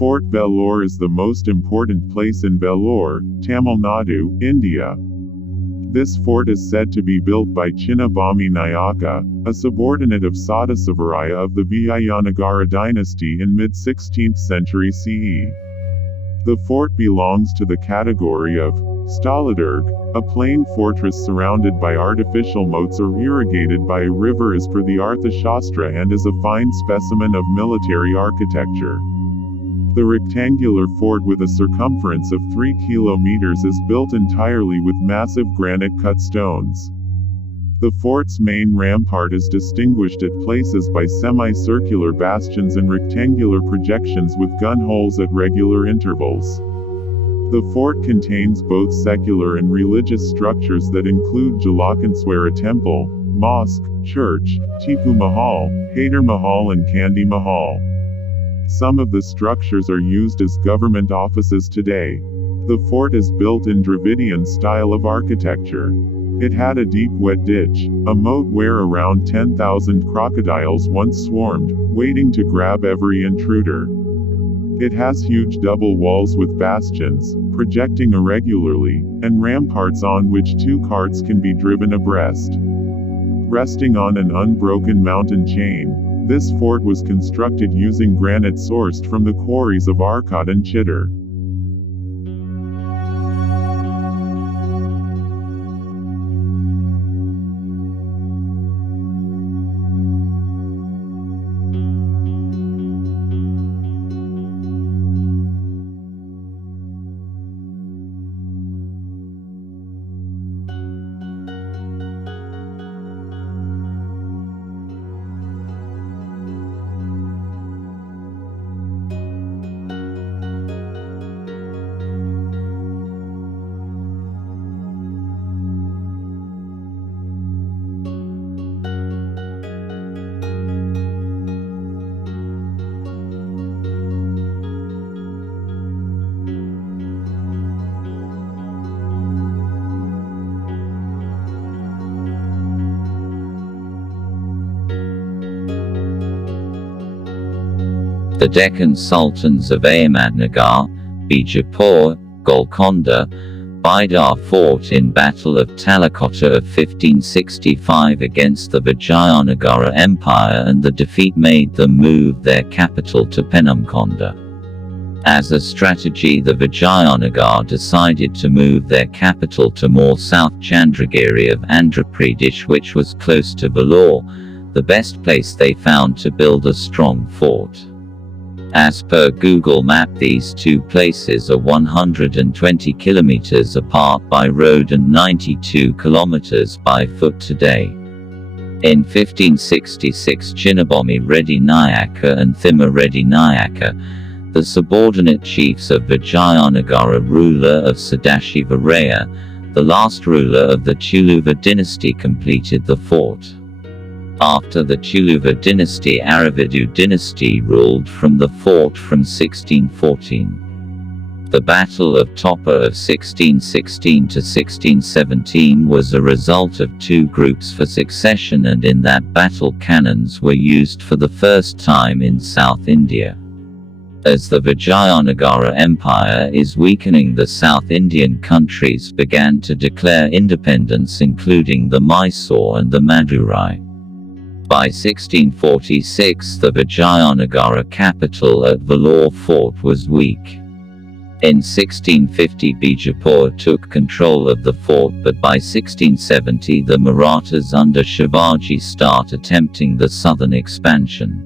Fort Vellore is the most important place in Vellore, Tamil Nadu, India. This fort is said to be built by Chinnabami Nayaka, a subordinate of Satisvaraya of the Vijayanagara Dynasty in mid-16th century CE. The fort belongs to the category of Staladurg, a plain fortress surrounded by artificial moats or irrigated by a river as per the Arthashastra, and is a fine specimen of military architecture. The rectangular fort with a circumference of 3 kilometers is built entirely with massive granite-cut stones. The fort's main rampart is distinguished at places by semicircular bastions and rectangular projections with gun holes at regular intervals. The fort contains both secular and religious structures that include Jalakhandheshwara Temple, Mosque, Church, Tipu Mahal, Haider Mahal and Kandi Mahal. Some of the structures are used as government offices today. The fort is built in Dravidian style of architecture. It had a deep wet ditch, a moat where around 10,000 crocodiles once swarmed, waiting to grab every intruder. It has huge double walls with bastions, projecting irregularly, and ramparts on which 2 carts can be driven abreast. Resting on an unbroken mountain chain, this fort was constructed using granite sourced from the quarries of Arcot and Chittor. The Deccan Sultans of Ahmednagar, Bijapur, Golconda, Bidar fought in Battle of Talakotta of 1565 against the Vijayanagara Empire, and the defeat made them move their capital to Penamkonda. As a strategy, the Vijayanagar decided to move their capital to more south Chandragiri of Andhra Pradesh, which was close to Vellore, the best place they found to build a strong fort. As per Google Map, these two places are 120 kilometers apart by road and 92 kilometers by foot today. In 1566, Chinnabami Reddy Nayaka and Thimma Reddy Nayaka, the subordinate chiefs of Vijayanagara, ruler of Sadashivaraya, the last ruler of the Chuluva dynasty, completed the fort. After the Chuluva dynasty, Aravidu dynasty ruled from the fort from 1614. The Battle of Toppa of 1616 to 1617 was a result of 2 groups for succession, and in that battle cannons were used for the first time in South India. As the Vijayanagara Empire is weakening, the South Indian countries began to declare independence, including the Mysore and the Madurai. By 1646, the Vijayanagara capital at Vellore Fort was weak. In 1650, Bijapur took control of the fort, but by 1670 the Marathas under Shivaji start attempting the southern expansion.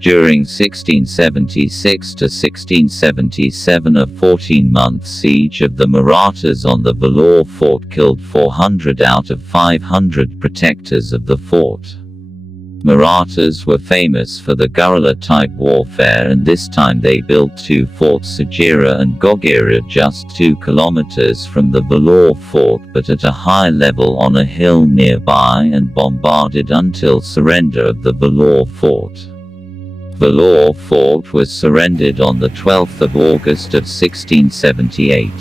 During 1676 to 1677, a 14-month siege of the Marathas on the Vellore fort killed 400 out of 500 protectors of the fort. Marathas were famous for the guerrilla-type warfare, and this time they built 2 forts, Sajira and Gogra, just 2 kilometers from the Vellore fort but at a high level on a hill nearby, and bombarded until surrender of the Vellore fort. Vellore fort was surrendered on the 12th of August of 1678.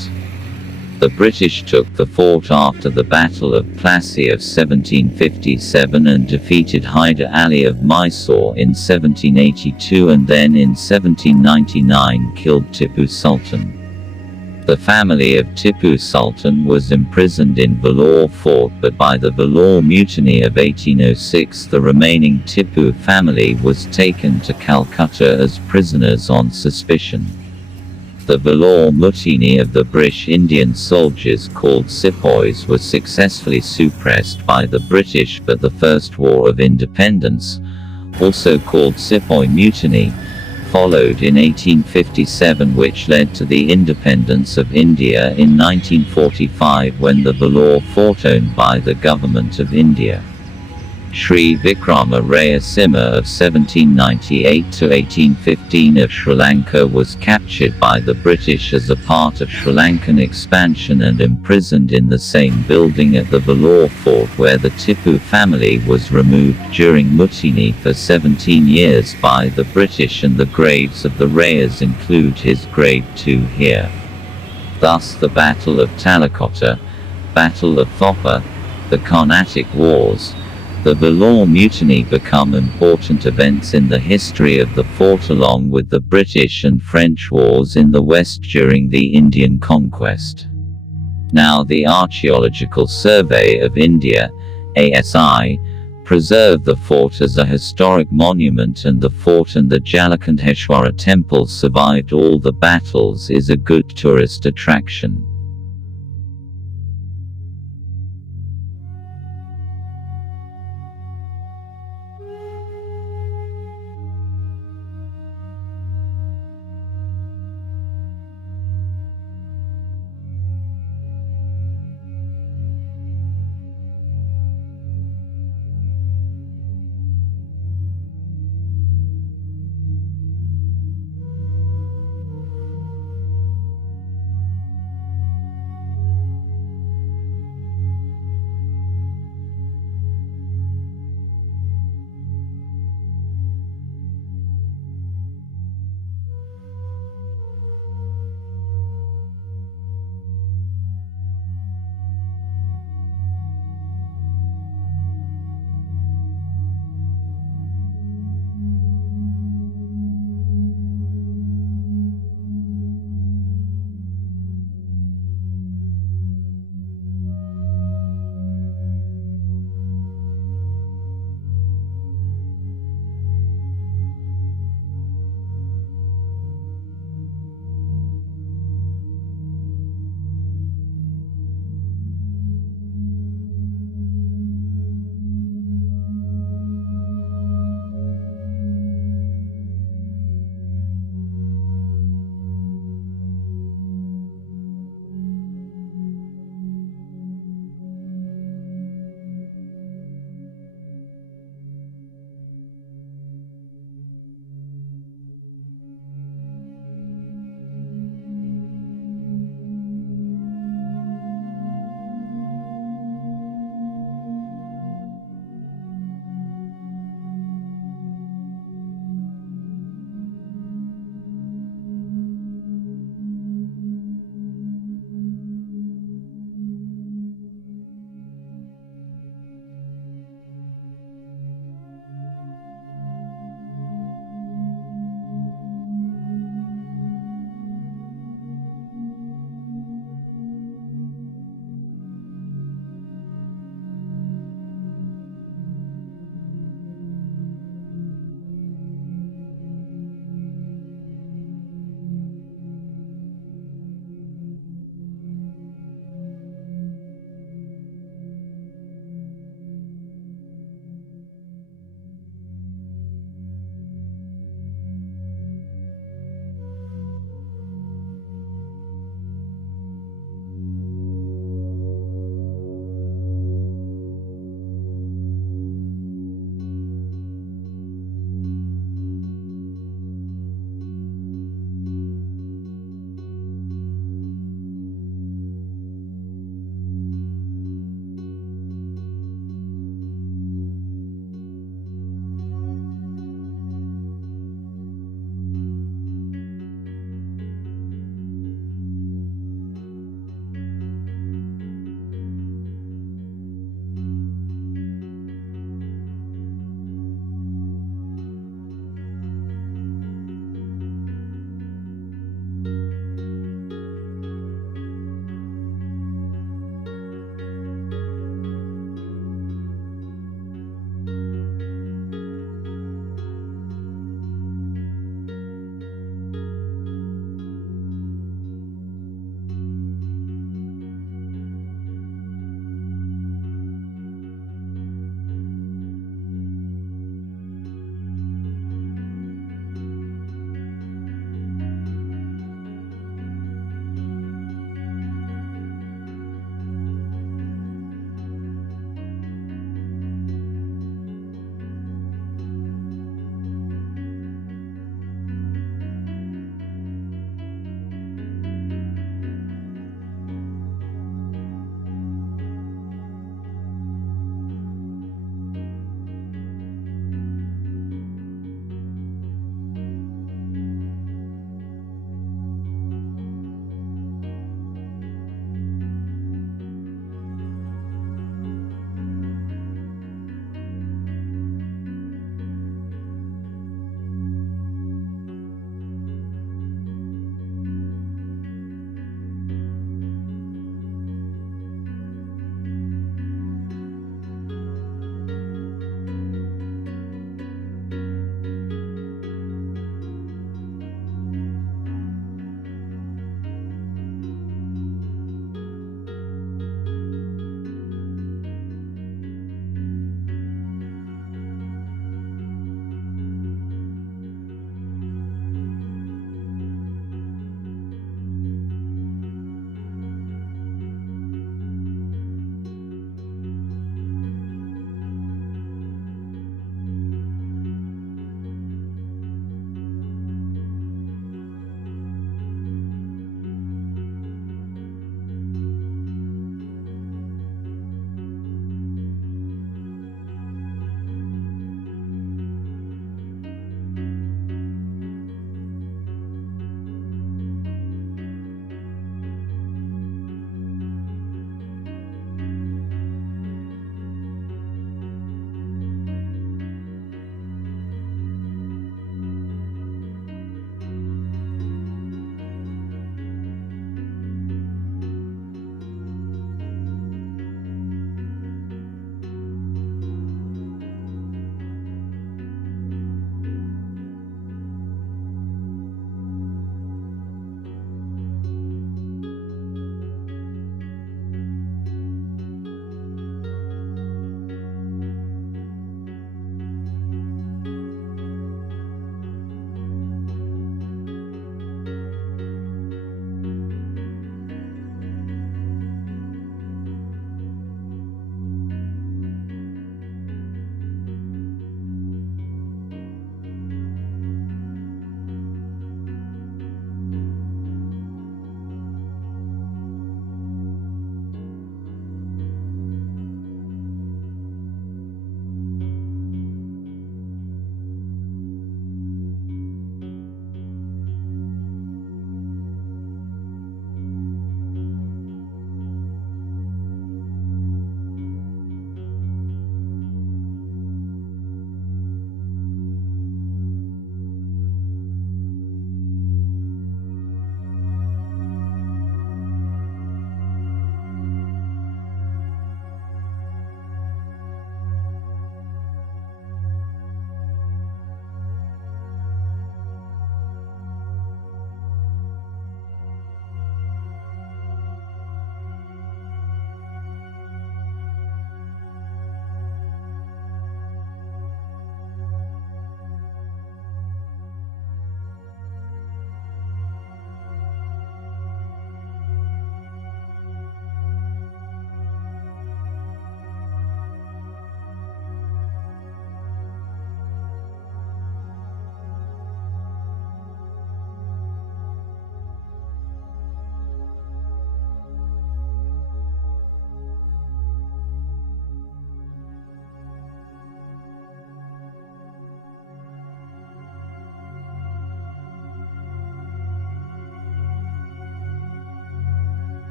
The British took the fort after the Battle of Plassey of 1757 and defeated Hyder Ali of Mysore in 1782, and then in 1799 killed Tipu Sultan. The family of Tipu Sultan was imprisoned in Vellore fort, but by the Vellore mutiny of 1806 the remaining Tipu family was taken to Calcutta as prisoners on suspicion. The Vellore mutiny of the British Indian soldiers called sepoys was successfully suppressed by the British, but the First War of Independence, also called Sepoy Mutiny, followed in 1857, which led to the independence of India in 1945 when the Vellore fort, owned by the Government of India, Sri Vikrama Rayasimha of 1798 to 1815 of Sri Lanka, was captured by the British as a part of Sri Lankan expansion and imprisoned in the same building at the Vellore fort, where the Tipu family was removed during Mutiny for 17 years by the British, and the graves of the Rayas include his grave too here. Thus the Battle of Talakota, Battle of Thoppa, the Carnatic Wars, the Vellore Mutiny become important events in the history of the fort, along with the British and French wars in the West during the Indian conquest. Now the Archaeological Survey of India, ASI, preserved the fort as a historic monument, and the fort and the Jalakhandheshwara temple survived all the battles, is a good tourist attraction.